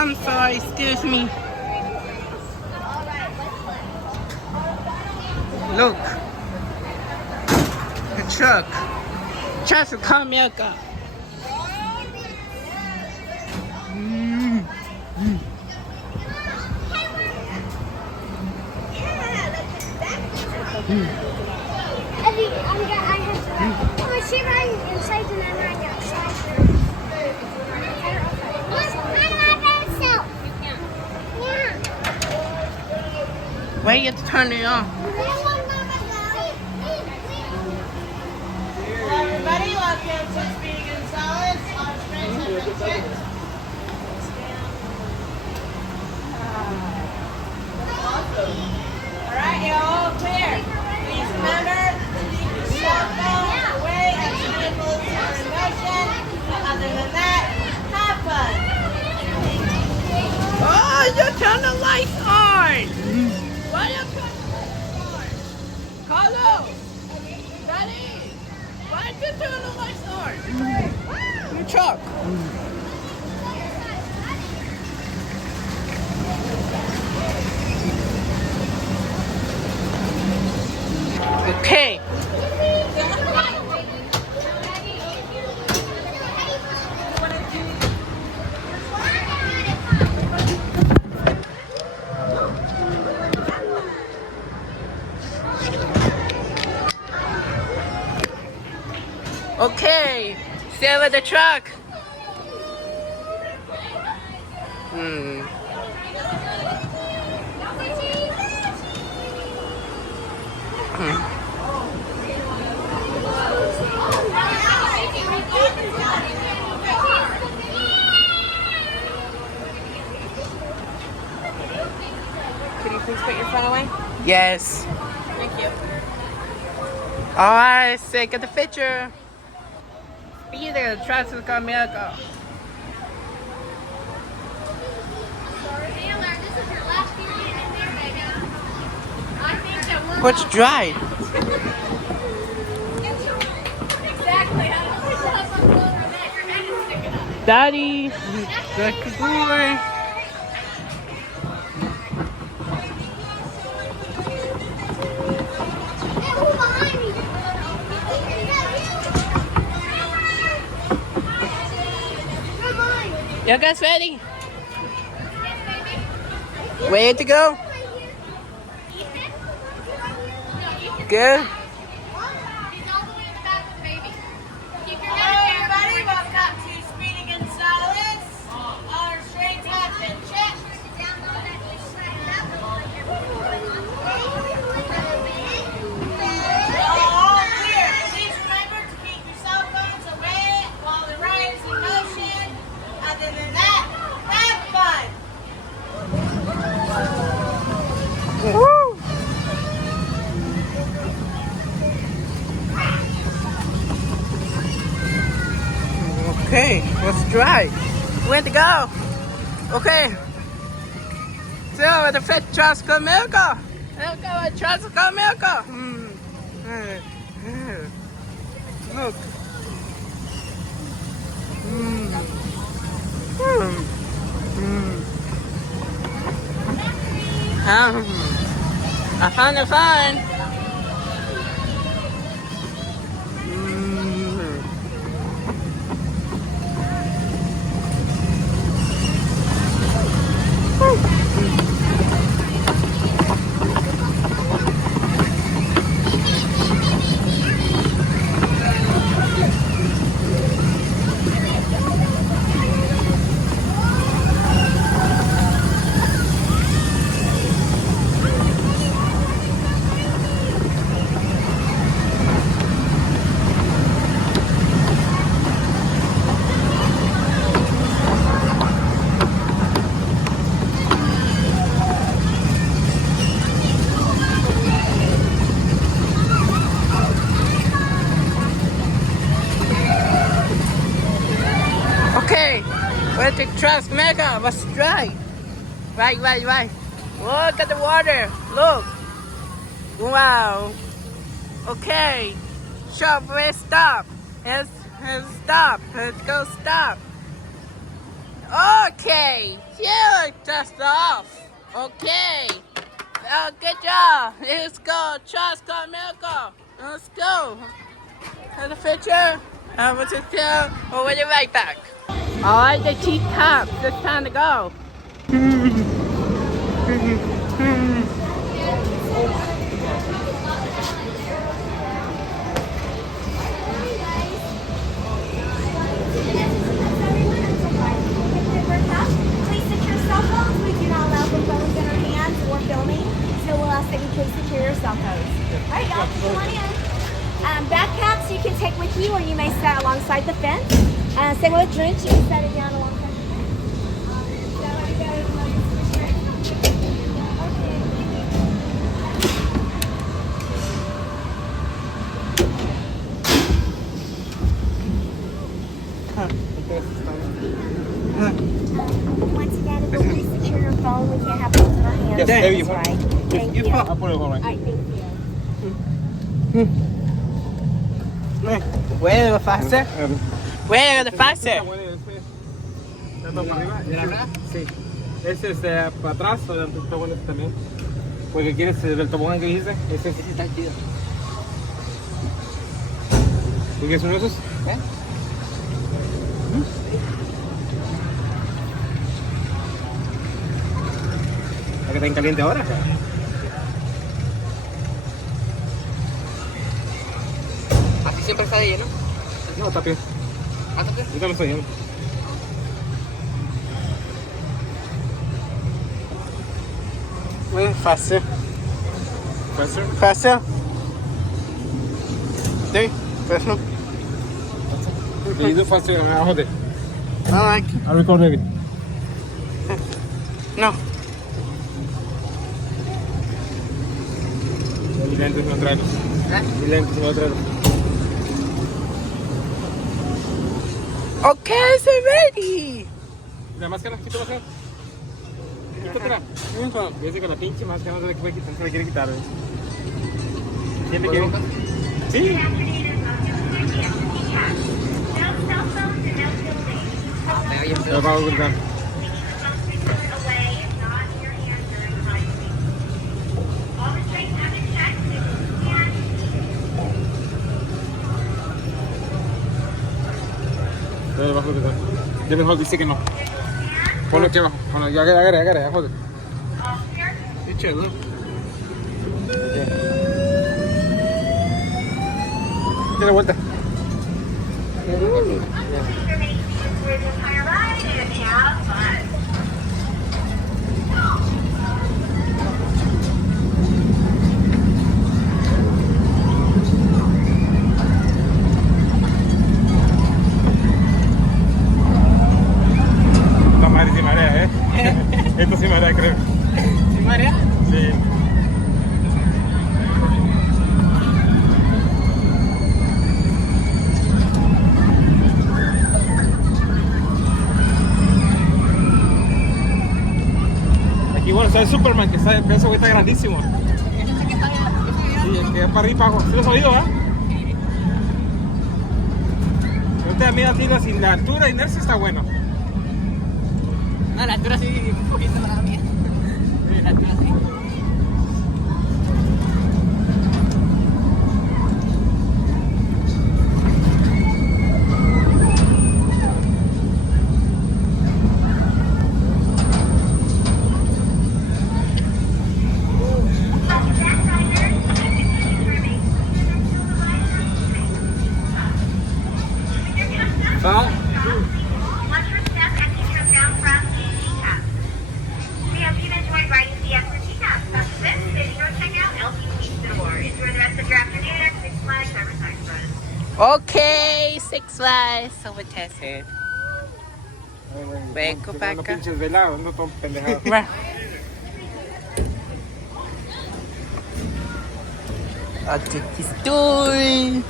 I'm sorry, excuse me. Look. The truck. Salf-Checkout-Frappe-Park. Why you have to turn it on? Hello everybody, welcome to Speedy Gonzalez. Alright, you're all clear. Please remember to keep your cell phones away as vehicles are in motion. But other than that, have fun. Oh, you turn the lights on! Why you turn the lights on? Carlo! Daddy! Why did you turn the lights on? Your truck! Okay. Okay, stay with the truck. Could you please put your phone away? Yes. Thank you. Alright, say get the picture. Be there, Salf-Checkout-Frappe-Park. What's dry? Daddy, good boy. You guys ready? Way to go. Good. Hello everybody, welcome to Speedy Gonzalez. Our straights have been checked. All clear. Please remember to keep your cell phones away while the ride is in motion. Other than that, have fun. Woo! Okay, let's drive. Where to go? Okay. So with the fit Salf-Checkout-Frappe-Park. Let's go with Salf-Checkout-Frappe-Park. Look. I found it fine. Okay, we're to Salf-Checkout-Frappe-Park. Let's drive. Right. Look at the water. Look. Wow. Okay. Shop, let's stop. Let's stop. Let's go stop. Okay, you're just off. Okay. Good job. Let's go. Trust Milko. Let's go. Have a picture. What's it do? We'll be right back. All right, the teacups. It's time to go. Please secure cell phones. We do not allow for phones in our hands or filming, so we'll ask that you please secure your cell phones. All right, y'all, come on in. Backpacks you can take with you, or you may set alongside the fence. Same with drinks, you can set it down alongside the fence. Once again, if you'll please secure your phone, we can't have phones in our hands. Yes, there you go. Right. Thank you. I'll put it on right. All right, thank you. Where the faster? Where the faster? Sí. Ese es para atrás, está bueno ese también. Porque quieres el tobogán que dijiste, ese está chido. ¿Y qué son esos? ¿Eh? ¿Para que estén caliente ahora? Así siempre está de lleno. No, está bien. ¿Ah, está bien? Ahorita lo estoy viendo. Where faster? Faster? Faster? There. Faster. Can you do faster? I'll hold it. I like. I'll record it. No. Mis lentes no traen. Mis lentes no traen. Okay, so ready. La máscara, quita la máscara. Quítatela. Dice que la pinche máscara no se le puede quitar, se le quiere quitar. ¿Quién te quiere? Sí. Lo va a ocultar. Lo va a ocultar. Ya mejor dice que no. Ponlo aquí abajo. Ponlo, ya agarre, abajo. Dicho, ¿no? Tiene vuelta. La madre sí marea, ¿eh? Esto sí marea, creo. ¿Sí, María? Sí. Aquí, bueno, está el Superman, que ese güey está grandísimo. Sí, el que va para arriba, ¿sí lo has oído, ah? No te da miedo a ti, sin la altura y inercia está bueno. No, la altura sí, un poquito la da miedo. La altura sí. ¿Ah? Watch your step as you come down from the teacup. We hope you've enjoyed riding the extra teacup. After this, video checkout, LT Keys to the door. Enjoy the rest of your afternoon at Six Flags Riverside Run. Okay, 6 Flags over Tested. Vengo para No acá. pinches velados, no son pendejadas. Aquí estoy.